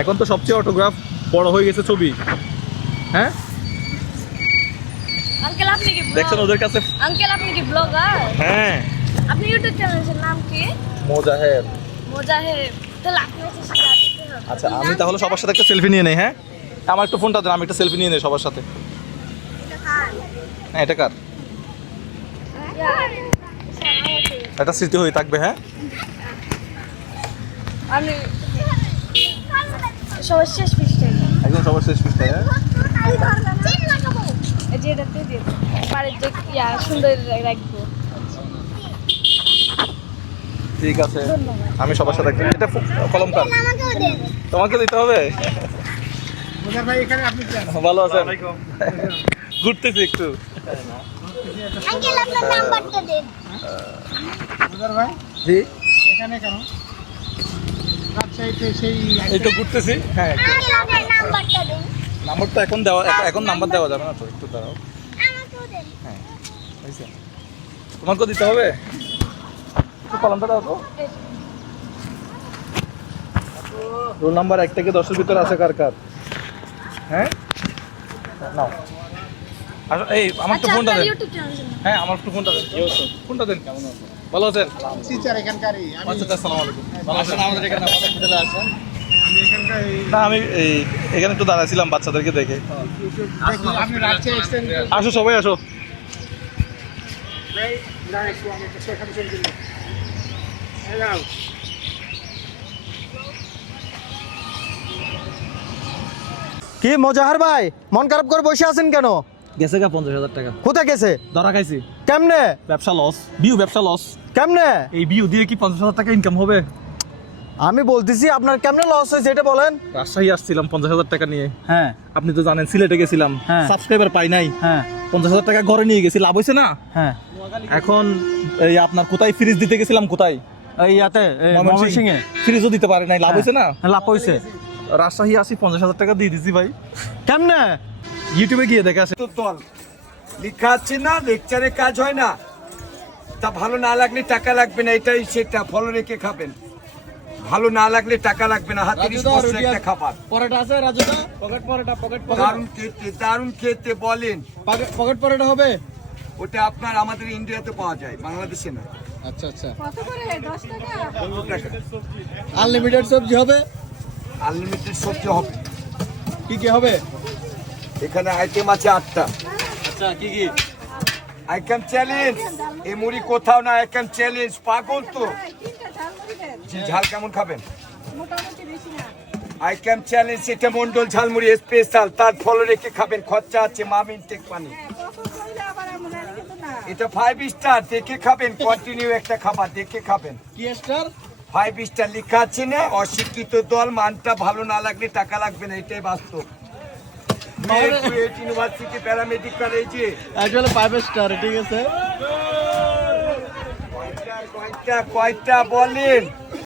এখন তো সবচেয়ে অটোগ্রাফ বড় হয়ে গেছে ছবি। হ্যাঁ? আঙ্কেল আপনি কি দেখছেন ওদের কাছে? আঙ্কেল আপনি কি ব্লগার হ্যাঁ। আপনি ইউটিউব চ্যানেলের নাম কি? মোজাহেব তাহলে আপনি আচ্ছা আমি তাহলে সবার সাথে একটা সেলফি নিয়ে নেই হ্যাঁ? আমার একটু ফোনটা দেন আমি একটা সেলফি নিয়ে নেই সবার সাথে। হ্যাঁ এটা কার? একটা স্মৃতি হয়ে থাকবে হ্যাঁ? আমি সবার শেষ পৃষ্ঠায় একদম সবার শেষ পৃষ্ঠায় হ্যাঁ? এই দিয়ে দেবো। বাড়ির যে ইয়া সুন্দর রাখব। ঠিক আছে। আমি সবার সাথে এটা কলম কার? তোমাকে দিতে হবে? ভাই এখানে আপনি কি ভালো আছেন? ঘুরতেছি একটু। আঙ্কেল আপনার নাম্বারটা ভাই জি এখানে কেন রাজশাহীতে সেই এই তো ঘুরতেছি হ্যাঁ। আঙ্কেল আপনার নাম্বারটা দেন নাম্বারটা এখন দেওয়া এখন- নাম্বার দেওয়া যাবে না তো, একটু দাঁড়াও। আমাকেও দেন হ্যাঁ হয়েছে তোমাকেও দিতে হবে? একটু কলমটা দাও তো। রোল নাম্বার এক থেকে দশের ভিতরে আছে কার কার? হ্যাঁ? নাও। এই আমার একটু আচ্ছা ফোনটা দেন। হ্যাঁ আমার একটু ফোনটা দেন। ফোনটা দেন কেমন আছেন? ভালো আছেন? টিচার এখানকারই আমি আচ্ছা আসসালামু আলাইকুম। ভালো আছেন? আমাদের এখানে আসেন আমি এই না আমি এই এখানে একটু দাঁড়াইছিলাম বাচ্চাদেরকে দেখে। আসো সবাই আসো। কি মজাহার ভাই? মন খারাপ করে বসে আছেন কেন? গেছে গা পঞ্চাশ হাজার টাকা। কোথায় গেছে? ধরা খাইছি। কেমনে? ব্যবসা লস বিউ ব্যবসা লস কেমনে? এই বিউ দিয়ে কি পঞ্চাশ হাজার টাকা ইনকাম হবে? আমি বলতেছি আপনার কেমনে লস হয়েছে এটা বলেন। রাজশাহী আসছিলাম পঞ্চাশ হাজার টাকা নিয়ে। হ্যাঁ। আপনি তো জানেন সিলেটে গেছিলাম। হ্যাঁ। সাবস্ক্রাইবার পাই নাই। হ্যাঁ। পঞ্চাশ হাজার টাকা ঘরে নিয়ে গেছি লাভ হয়েছে না? হ্যাঁ। এখন এই আপনার কোথায় ফ্রিজ দিতে গেছিলাম কোথায়? এই ইয়াতে ময়মনসিংহে। ফ্রিজও দিতে পারে নাই লাভ হয়েছে না? লাভ হয়েছে। রাজশাহী আসি পঞ্চাশ হাজার টাকা দিয়ে দিছি ভাই। কেমনে? ইউটিউবে গিয়ে দেখে তো দল লেখা আছে না লেকচারে কাজ হয় না। তা ভালো না লাগলে টাকা লাগবে না এটাই সেটা ফল রেখে খাবেন। ভালো না লাগলে টাকা লাগবে না স্পর্শ একটা খাবার। পরোটা আছে রাজুদা? পকেট পরোটা পকেট দারুণ খেতে দারুণ খেতে বলেন। পকেট পরোটা হবে? ওটা আপনার আমাদের ইন্ডিয়াতে পাওয়া যায় বাংলাদেশে না। আচ্ছা আচ্ছা। কত করে? 10 টাকা? পনেরো টাকা। আনলিমিটেড সবজি হবে? আনলিমিটেড সবজি হবে। কি কি হবে? এখানে আইটেম আছে আটটা। আচ্ছা কি কি? আই ক্যান চ্যালেঞ্জ এই মুড়ি কোথাও না আই ক্যান চ্যালেঞ্জ পাগল তো। জি ঝাল কেমন খাবেন? আই ক্যান চ্যালেঞ্জ এটা মন্ডল ঝালমুড়ি স্পেশাল তার ফল রেখে খাবেন খরচা আছে মামিন টেক পানি এটা ফাইভ স্টার দেখে খাবেন কন্টিনিউ একটা খাবার দেখে খাবেন। কি স্টার ফাইভ স্টার লেখা আছে না অশিক্ষিত দল মানটা ভালো না লাগলে টাকা লাগবে না এটাই বাস্তব। ইউনিভার্সিটি প্যারামেডিক্যাল এই যে অ্যাকচুয়ালি ফাইভ স্টার ঠিক আছে? কয়টা কয়টা কয়টা বলেন?